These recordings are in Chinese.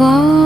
kau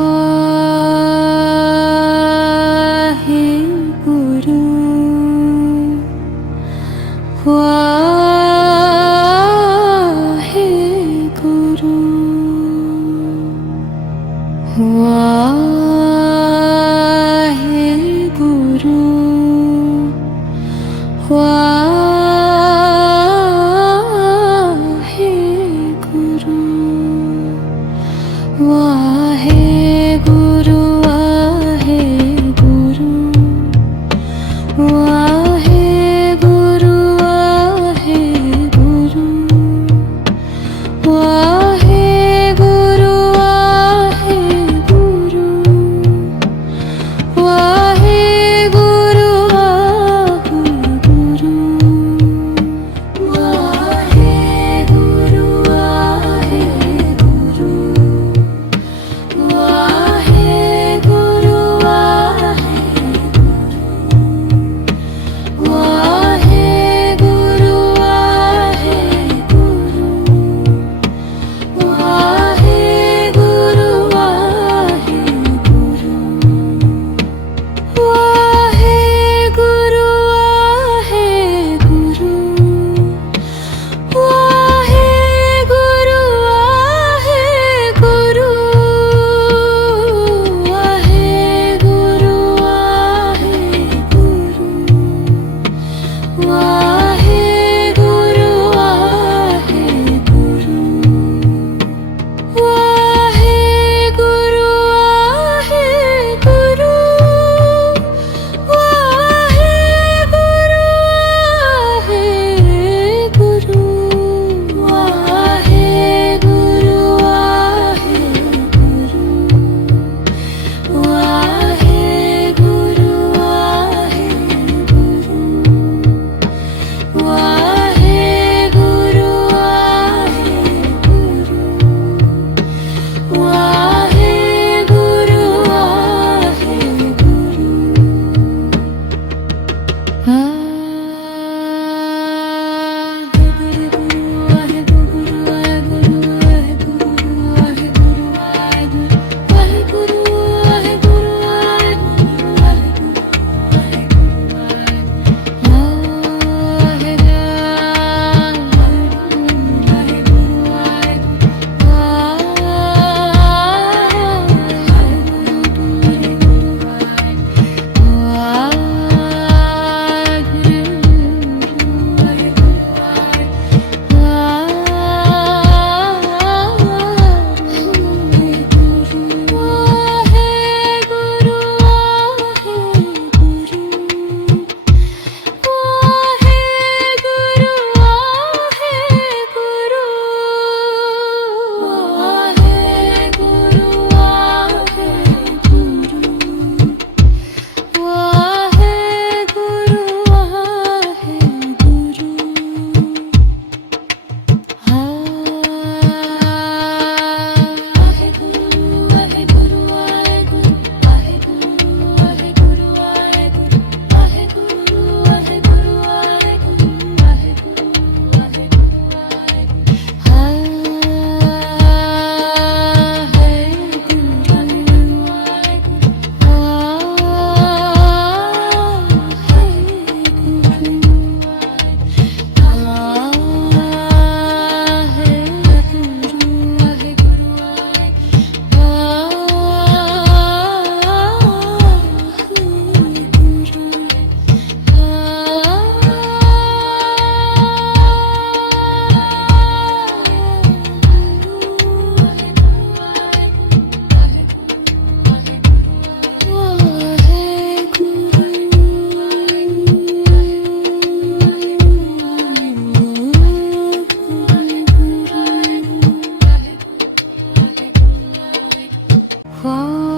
哇